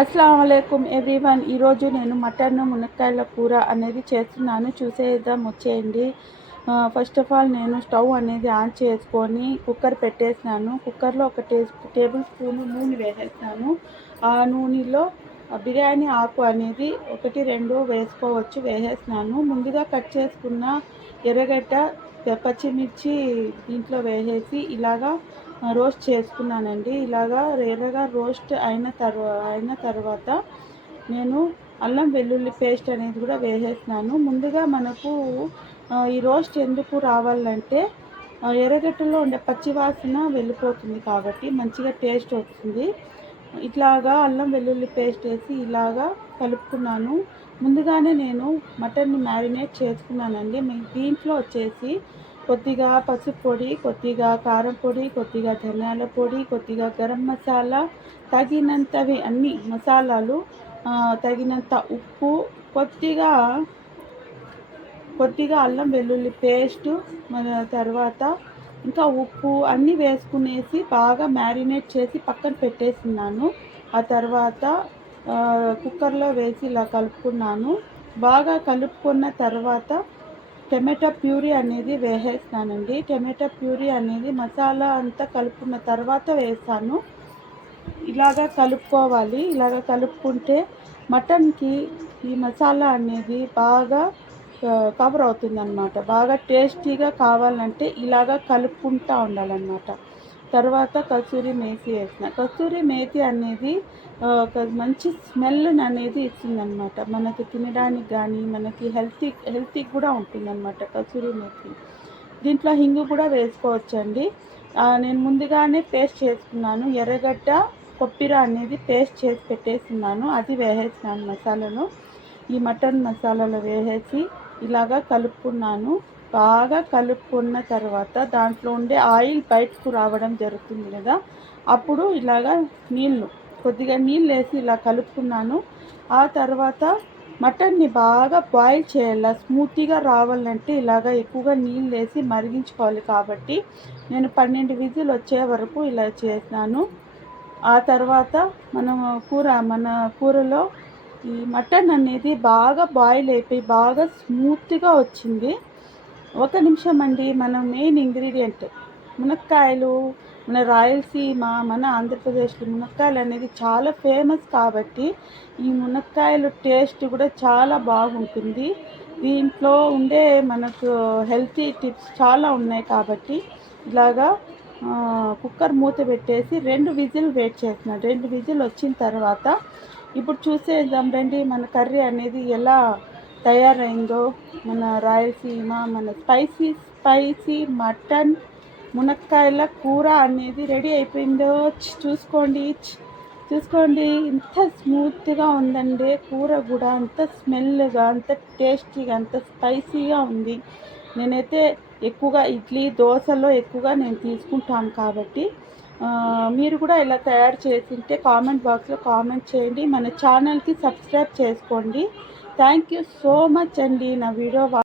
అస్సలాముఅలైకుం everyone. ఈరోజు నేను mutton మునక్కాయల కూర అనేది చేస్తున్నాను, చూసేద్దాం వచ్చేయండి. ఫస్ట్ ఆఫ్ ఆల్ నేను స్టవ్ అనేది ఆన్ చేసుకొని కుక్కర్ పెట్టేసినాను. కుక్కర్లో ఒక టేబుల్ స్పూన్ నూనె వేసేసినాను. ఆ నూనెలో బిర్యానీ ఆకు అనేది 1-2 వేసుకోవచ్చు, వేసేసినాను. ముందుగా కట్ చేసుకున్న ఎర్రగడ్డ, పచ్చిమిర్చి దీంట్లో వేసేసి ఇలాగా రోస్ట్ చేసుకున్నానండి. ఇలాగా ఎర్రగా రోస్ట్ అయిన తర్వాత నేను అల్లం వెల్లుల్లి పేస్ట్ అనేది కూడా వేసేసినాను. ముందుగా మనకు ఈ రోస్ట్ ఎందుకు రావాలంటే ఎర్రగడ్డలో ఉండే పచ్చివాసన వెళ్ళిపోతుంది కాబట్టి మంచిగా టేస్ట్ వస్తుంది. ఇట్లాగా అల్లం వెల్లుల్లి పేస్ట్ వేసి ఇలాగా కలుపుకున్నాను. ముందుగానే నేను మటన్ని మ్యారినేట్ చేసుకున్నానండి. దీంట్లో వచ్చేసి కొద్దిగా పసుపు పొడి, కొద్దిగా కారం పొడి, కొద్దిగా ధనియాల పొడి, కొద్దిగా గరం మసాలా, తగినంతవి అన్ని మసాలాలు, తగినంత ఉప్పు, కొద్దిగా అల్లం వెల్లుల్లి పేస్టు, మన తర్వాత ఇంకా ఉప్పు అన్నీ వేసుకునేసి బాగా మ్యారినేట్ చేసి పక్కన పెట్టేస్తున్నాను. ఆ తర్వాత కుక్కర్లో వేసి ఇలా కలుపుకున్నాను. బాగా కలుపుకున్న తర్వాత టమాటా ప్యూరీ అనేది వేసేస్తానండి. టమాటా ప్యూరీ అనేది మసాలా అంతా కలుపుకున్న తర్వాత వేస్తాను. ఇలాగా కలుపుకోవాలి. ఇలాగ కలుపుకుంటే మటన్కి ఈ మసాలా అనేది బాగా కవర్ అవుతుందన్నమాట. బాగా టేస్టీగా కావాలంటే ఇలాగా కలుపుకుంటూ ఉండాలన్నమాట. తర్వాత కస్తూరి మేతి వేసిన. కస్తూరి మేతి అనేది ఒక మంచి స్మెల్ అనేది ఇస్తుందన్నమాట. మనకి తినడానికి కానీ మనకి హెల్తీ కూడా ఉంటుందన్నమాట కస్తూరి మేతి. దీంట్లో హింగు కూడా వేసుకోవచ్చండి. నేను ముందుగానే పేస్ట్ చేసుకున్నాను. ఎర్రగడ్డ, కొబ్బరి అనేది పేస్ట్ చేసి పెట్టేస్తున్నాను. అది వేసేసినాను మసాలాను. ఈ మటన్ మసాలాలో వేసేసి ఇలాగా కలుపుకున్నాను. బాగా కలుపుకున్న తర్వాత దాంట్లో ఉండే ఆయిల్ బయటకు రావడం జరుగుతుంది కదా, అప్పుడు ఇలాగా కొద్దిగా నీళ్ళు వేసి ఇలా కలుపుకున్నాను. ఆ తర్వాత మటన్ని బాగా బాయిల్ చేయాలి. స్మూత్గా రావాలంటే ఇలాగా ఎక్కువగా నీళ్ళు వేసి మరిగించుకోవాలి. కాబట్టి నేను 12 విజిల్ వచ్చే వరకు ఇలా చేసినాను. ఆ తర్వాత మన కూరలో ఈ మటన్ అనేది బాగా బాయిల్ అయిపోయి బాగా స్మూత్గా వచ్చింది. 1 నిమిషం అండి. మన మెయిన్ ఇంగ్రీడియంట్ మునక్కాయలు. మన రాయలసీమ, మన ఆంధ్రప్రదేశ్లో మునక్కాయలు అనేది చాలా ఫేమస్ కాబట్టి ఈ మునక్కాయలు టేస్ట్ కూడా చాలా బాగుంటుంది. దీంట్లో ఉండే మనకు హెల్తీ టిప్స్ చాలా ఉన్నాయి కాబట్టి ఇలాగా కుక్కర్ మూత పెట్టేసి 2 విజిల్ వెయిట్ చేసిన. 2 విజిల్ వచ్చిన తర్వాత ఇప్పుడు చూసేద్దాం రండి మన కర్రీ అనేది ఎలా తయారైందో. మన రాయలసీమ, మన స్పైసీ మటన్ మునక్కాయల కూర అనేది రెడీ అయిపోయిందో చూసుకోండి. ఇంత స్మూత్గా ఉందండి కూర కూడా, అంత స్మెల్గా, అంత టేస్టీగా, అంత స్పైసీగా ఉంది. నేనైతే ఎక్కువగా ఇడ్లీ, దోశలో ఎక్కువగా నేను తీసుకుంటాను కాబట్టి మీరు కూడా ఇలా తయారు చేసింటే కామెంట్ బాక్స్లో కామెంట్ చేయండి. మన ఛానల్కి సబ్స్క్రైబ్ చేసుకోండి. థ్యాంక్ యూ సో మచ్ అండి. నా వీడియో